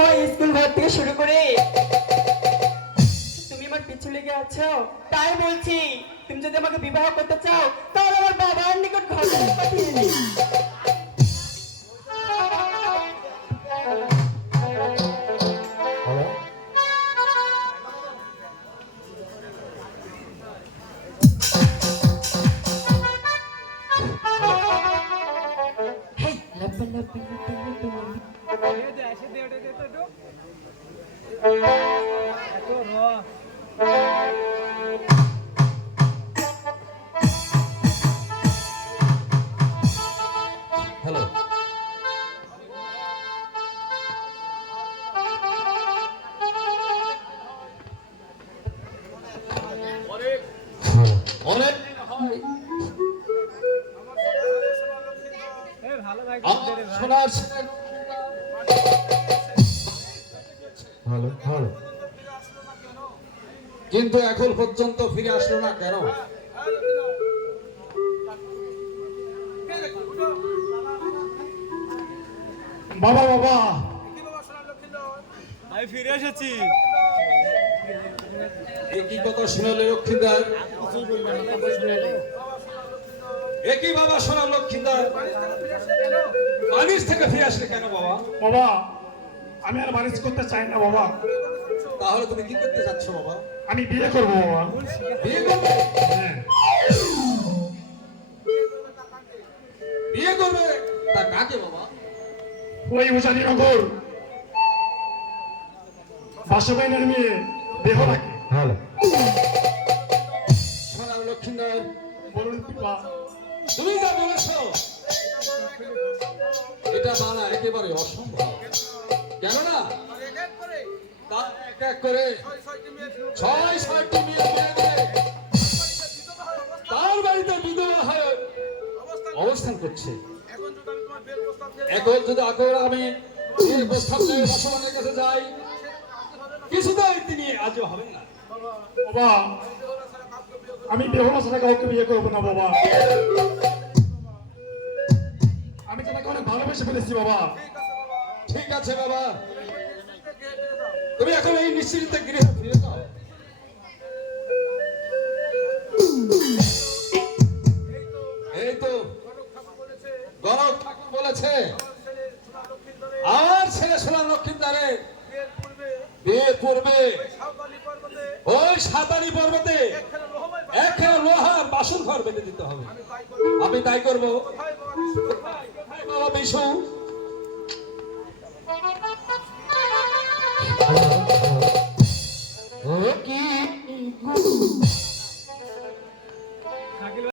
হয় স্কুল ঘর থেকে শুরু করে তুমি আমার পিছু লেগে আছো। তাই বলছি, তুমি যদি আমাকে বিবাহ করতে চাও তাহলে আমার বাবার নিকট ঘর থেকে পাঠিয়ে দিই। হ্যালো, হেই, লাপা লাপা লাপা লাপা। হ্যালো। অনেক শোনার হ্যালো হ্যালো, কিন্তু এখন পর্যন্ত ফিরে আসলো না কেন? বাবা বাবা, আমি ফিরে এসেছি। একই কথা শোনালে লক্ষ্মীদার, একই বাবা শোনা লক্ষ্মীদার, বাড়ির থেকে ফিরে আসলে কেন বাবা? বাবা আমি আর বারিশ করতে চাই না বাবা। তাহলে তুমি কি করতে চাচ্ছ বাবা? আমি বিয়ে করবো বাবা। বিয়ে করবে? হ্যাঁ, বিয়ে করবে? তা কাকে বাবা? ওই উজানিনগর বাসবাইনের মেয়ে দেহরাকে। হ্যালো, শোনা লক্ষ্মীদার, বলুন পিপা। তুমি যা বলেছো এটা মানা একেবারে অসম্ভব। কেননা তা এক এক করে ৬-৬টি মেয়ে বিয়ে দিয়ে তার বাড়িতে বিধবা হয়ে অবস্থান করছে। এখন যদি আকর আমি বিয়ের প্রস্তাব নিয়ে বসবানের কাছে যাই, কিছুতেই তিনি আজও হবেন না। বাবা আমি বেহুলা ছাড়া কাউকে বিয়ে করবো না বাবা। আমি তো তাকে অনেক ভালোবেসে ফেলেছি বাবা। ঠিক আছে বাবা, তুমি এখন এই নিশ্চিন্তে গৃহে ফিরে যাও। এই তো গণক ঠাকুর বলেছে আমার ছেলে সোনা লক্ষ্মীদারে বিয়ের পূর্বে ওই সাতারি পর্বতে একখানা লোহার বাসন ঘর বেঁধে দিতে হবে। আমি তাই করবো। বাবা বিশু, ও কি